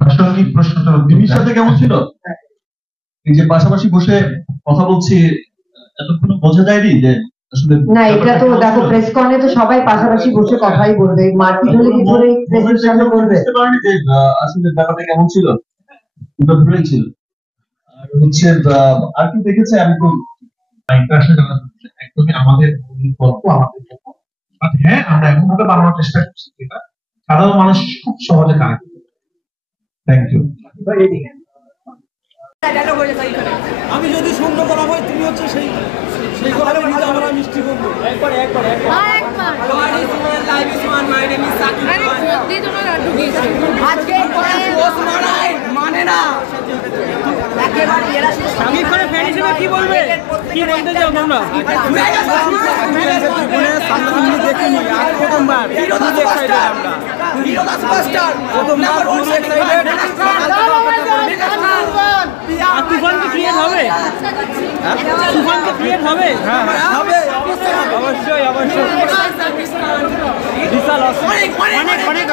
প্রাসঙ্গিক প্রশ্নটা মিমির সাথে কেমন ছিল? এই যে পাশাপাশি বসে কথা বলছি, এতক্ষণ বোঝা যায়নি যে আসলে না, এটা তো দেখো প্রেস কর্নে তো সবাই পাশাপাশি বসে কথাই বলবে, মারপিট হলে কি করে প্রেসের সামনে বলবে? বুঝতে পারিনি যে আসলে ব্যাপারটা কেমন ছিল। ভালোই ছিল। আর হচ্ছে আর কি দেখেছে, আমি তো এটা আসলে একদমই আমাদের গল্প, আমাদের গল্প। বাট হ্যাঁ, আমরা এমন ভাবে বানানোর চেষ্টা করছি যেটা সাধারণ মানুষ খুব সহজে কানেক্ট করতে পারে। Thank you. আমি যদি শূন্য করা হয়, তুমি হচ্ছে সেই সেই গল্পে নিজে আমরা মিষ্টি বলবো। একবার মানে না শামির খানের ফ্যান হিসেবে কি বলবে, কি বলতে চাও তোমরা? দেখিনি, আজ প্রথমবার প্রথমবার তুফান কি ক্রিয়েট হবে? তুফান কি ক্রিয়েট হবে? অবশ্যই অবশ্যই। বিশাল অনেক অনেক